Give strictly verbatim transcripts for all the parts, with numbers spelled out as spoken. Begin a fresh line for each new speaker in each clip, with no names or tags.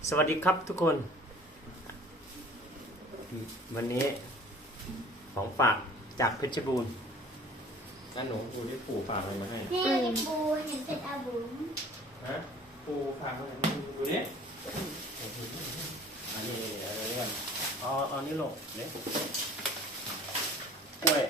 สวัสดีครับทุกคนวันนี้ของฝากจากเพชรบูรณ์นั่นหนูปูที่ปู่ฝากอะไรมาให้
แม่ปูเห็นเป็ดอาบุ๋ม
ฮะปูฝากมาให้ดูดิอันนี้อะไรนี่ก่อนอ๋ออันนี้โลกเนี่ยกล้วย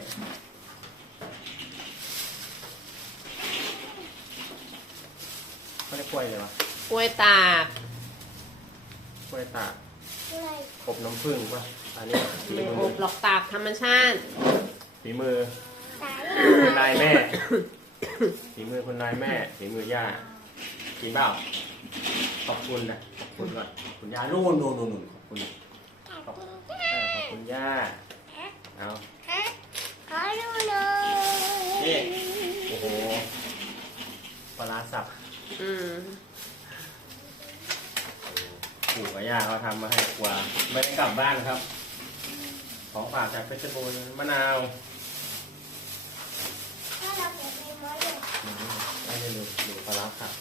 ไม่ได้กล้วยเลยวะ
กล้วยตาก
กล้วยตาก
กล้วย
อบน้ำผึ้งป่ะอันนี้
ไม่อบหลอกตากธรรมชาติ
ฝีมือ
ตาย
คุณนายแม่ฝีมือคุณนายแม่ฝีมือย่ากินเปล่าขอบคุณนะขอบคุณก่อนคุณย่านู่นนู่นนู่นนู่นขอบคุณขอบขอบคุณย่าเอา
ขอดูหน่อย
นี่โอ้โหปลาสับ
อืม
ปู่กับย่าเขาทำมาให้กลัวไม่ได้กลับบ้านครับของฝากจากเพชรบูรณ์มะนาว
ถ้าเราเก็บไปหมดเลย
อันนี้ดูดูปลาสับ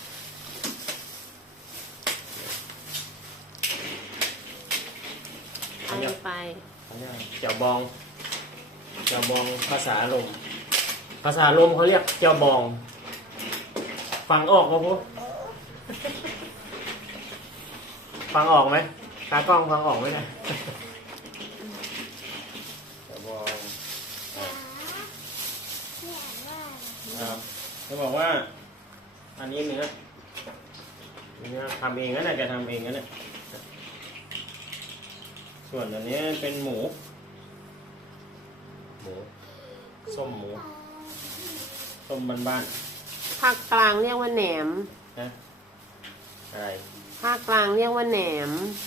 เอาไป
เจ้าบองเจ้าบองภาษาลมภาษาลมเขาเรียกเจ้าบองฟังออกป่ะพูฟังออกไหมตากล้องฟังออกไหมเนี่ยเจ้าบอง
เนี่ยว่า
ครับเขาบอกว่าอันนี้เนื้อเนื้อทำเองนั่นแหละแกทำเองนั่นแหละส่วนอันนี้เป็นหมูหมูส้มหมูส้มบ้าน
ภาคกลางเรียกว่าแหนม
ๆนะอะไร
ภาคกลางเรียกว่าแหนม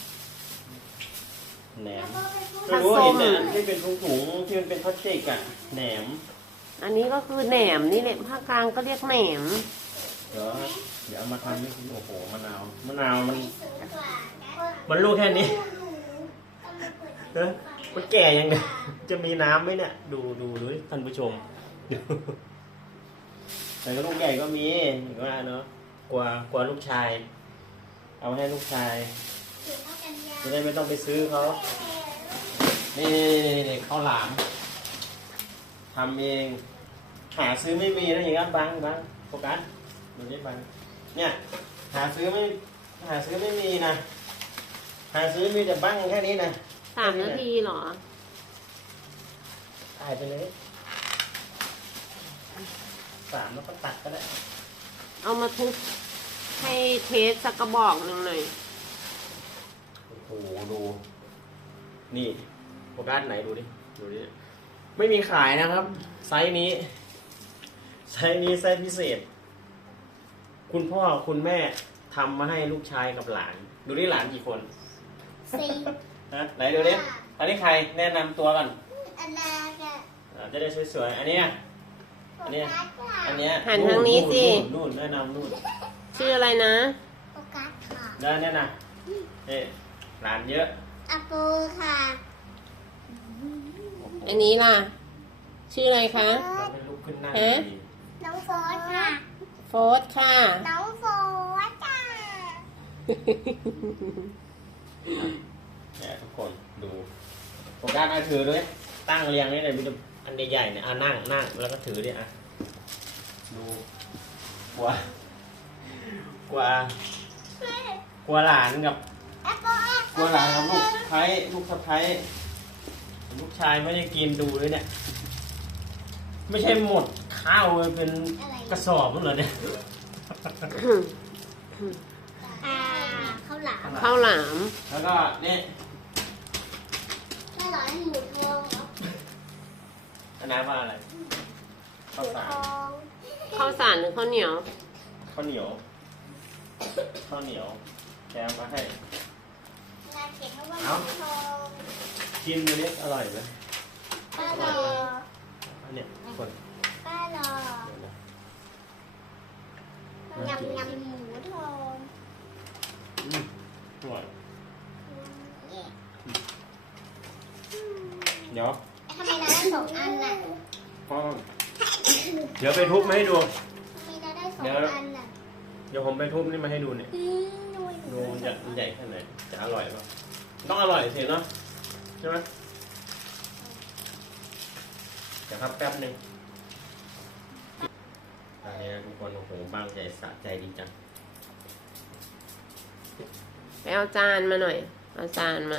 แหนม
แล้วก็ไปพูด
ไม่รู้เห็นแต่ที่เป็นถุงๆที่มันเป็นพลาสติกอะแหนม
อันนี้ก็คือแหนมนี่แหละภาคกลางก็เรียกแหนม
เดี๋ยวเดี๋ยวเอามาทำนี่โอ้โหมะนาวมะนาวมัน
สูงกว่า
มันลูกแค่นี้
เอามาเปิด
เออมันแก่ยังไงจะมีน้ำไหมเนี่ยดูดูดูดิท่านผู้ชมดูแต่ก็ลูกใหญ่ก็มีเห็นว่าเนาะกลัวกลัวลูกชาย เอาให้ลูกชาย
ถึงเท่ากันยา
จะได้ไม่ต้องไปซื้อเขานี่นี่ข้าวหลามทำเองหาซื้อไม่มีนะอย่างนั้นบางบางโฟกัสดูนี่บางเนี่ยหาซื้อไม่หาซื้อไม่มีนะหาซื้อมีแต่บ้างแค่นี้นะ
สามนาทีเหรอ
ถ่ายไปเลยสามแล้วก็ตัดก็ได้
เอามาทุบให้เทสสักกระบอกหนึ่งหน่อย
โอ้โหดูนี่โฟกัสไหนดูดิดูดิไม่มีขายนะครับ ไซส์นี้ ไซส์นี้ไซส์พิเศษ คุณพ่อคุณแม่ทำมาให้ลูกชายกับหลาน ดูดิหลานกี่คน
สี่
ฮะไหนดูดิอันนี้ใครแนะนำตัวกัน
อันนาค่ะ
อ่าจะได้สวยๆอันเนี้ยอันเนี้ยอันเนี้ย
หันทางนี้สิ
นู่นนู่นแนะนำนู่น
ชื่ออะไรนะ
โฟกัสค่ะ
ได้เนี่ยนะนี่หลานเยอะ
อาปูค่ะ
อันนี้ล่ะ ชื่ออะไรคะ
เราเป็นลูกขึ้นหน้า
ฮะ
ดี
น้องโฟสค่ะ
โฟสค่ะ
น้องโฟสจ้า
เนี่ยทุกคนดูโฟกัสเอาถือด้วยตั้งเรียงนี่เลยมีแต่อันใหญ่ๆเนี่ยอ่ะนั่งนั่งแล้วก็ถือดิอ่ะดูกลัวกลัวกลัวหลานกับ
อาปูอาก
ลัวหลานกับลูกสะใภ้ลูกสะใภ้ลูกชายไม่ได้กินดูเลยเนี่ย ไม่ใช่หมดข้าวเลยเป็นกระสอบนั่นเหรอเนี่ย
อ่าข้าวหลาม
ข้าวหลาม
แล้วก็นี่
ข้าวหลามหมูทองเหรอ
อันนั้นว่าอะไร
ห
ข้าว
มู
สาร
ทอง
ข้าวสารหรือข้าวเหนียว
ข้าวเหนียวข้าวเหนียวแกมาให้
นาเก็บเพราะว่าห
เอ้า
มูทอง
กินตัวนี้อร่อยไหม
ป้ารอ
อันเนี้ยคน
ป้ารอ ยำยำหมูทอง
อืมอร่อย
นี่
เดี๋ยว
ทำไมเราได้สองอันน่ะ
พ่อเดี๋ยวไปทุบมาให้ดู
ทำไมเราได้สอง
เดี๋ยว
อันน่ะ
เดี๋ยวผมไปทุบนี่มาให้ดูเนี่ย
อืมดู
ดูดูมันจะมันใหญ่แค่ไหนจะอร่อยป่ะต้องอร่อยสิเนาะใช่ไหมเดี๋ยวครับแป๊บหนึ่งอันนี้ทุกคนโอ้โหบางใหญ่สะใจดีจัง
ไปเอาจานมาหน่อย เอาจานมา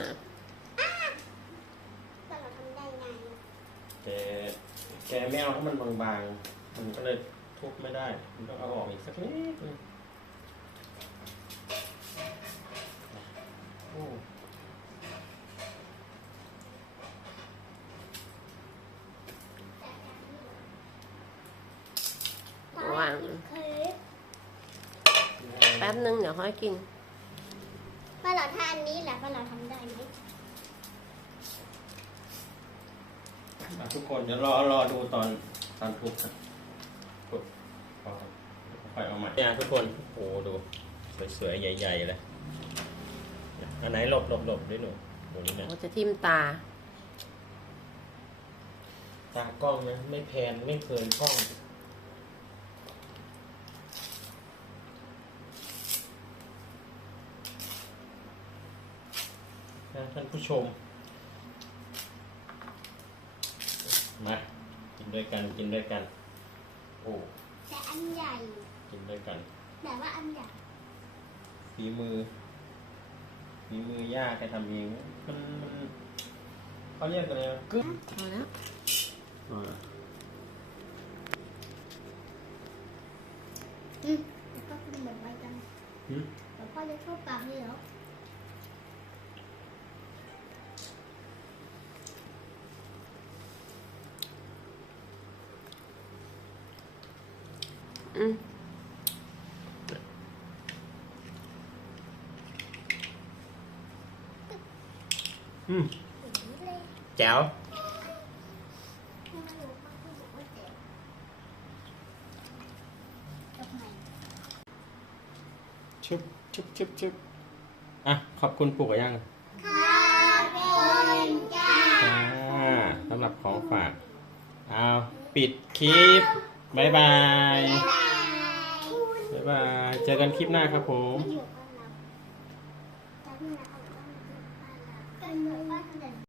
แต่เราทำได้ไง
แกแกไม่เอาให้มันบางๆมันก็เลยทุบไม่ได้มันต้องเอาออกอีกสักนิดนึงโอ้
วาง
เค้ก
แป๊บนึงเดี๋ยวค่อยกิน
ว่าเราทานอันนี้แหละว่าเราทำได้ไหม
อ่ะทุกคนเดี๋ยวรอรอดูตอนตอนทุบกันทุบพอครับค่อยเอาใหม่เนี่ยทุกคนโอ้โหดูสวยๆใหญ่ๆเลยอันไหนหลบหลบหลบด้วยหนูหนูนี่นะ
เราจะทิ่มตา
ตากล้องนะไม่แพนไม่เกินกล้องนะท่านผู้ชมมากินด้วยกันกินด้วยกันโอ้
แต่อันใหญ่
กินด้วยกัน
แต่ว่าอันใหญ่
ฝีมือฝีมือย่าแกทำเองมันมันเขาเรียกอะไรนะกึ๊บ
พอแล้ว
อ่า
อืมแล้วก็เป็นเหมือนใบกัน
หืม
แล้วพ่อจะชอบปากนี่เหรอ
อืม
อืม
อย่างนี้เลย
แจ๋ว
ไม่รู้พ่อพูดบอกว่าเจ็บทำไม
ชุบชุบชุบชุบอ่ะขอบคุณปู่กับย่าง
ขอบคุณจ้า
อ่าสำหรับของฝากเอาปิดคลิปบายบาย
บ๊ายบาย
บ๊ายบายเจอกันคลิปหน้าครับผม
ไม่อยู่บ้านเราแต่ที่เราเอาบ้านเราเป็นเหมือนบ้านเดิม